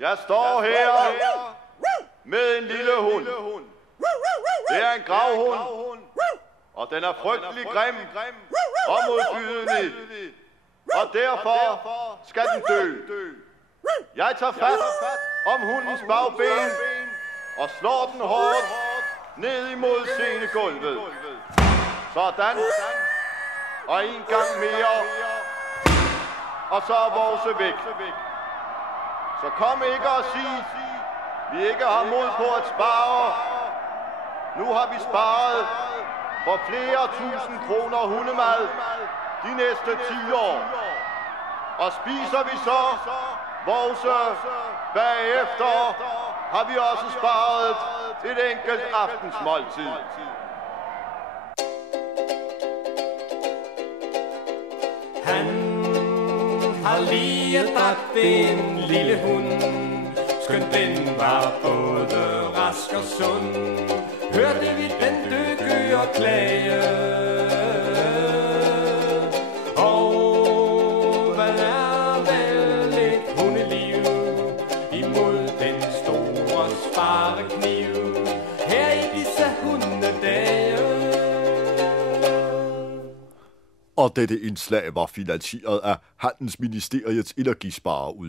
Jeg står her med en lille hund. Det er en gravhund, og den er frygtelig grim og modbydelig, og derfor skal den dø. Jeg tager fat om hundens bagben og slår den hårdt ned imod scenegulvet. Sådan. Og en gang mere. Og så er vores væk. Så kom ikke og sig, vi ikke har mod på at spare. Nu har vi sparet for flere tusind kroner hundemad de næste 10 år. Og spiser vi så vores bagefter, har vi også sparet et enkelt aftensmåltid. Han har lige dræbt en lille hund, skønt den var både rask og sund. Hørte vi den dykke og klage, og hvad er vel et hundeliv imod den store sparekniv her i disse hundedage. Og dette indslag var finansieret af Handelsministeriets energispareudvalg.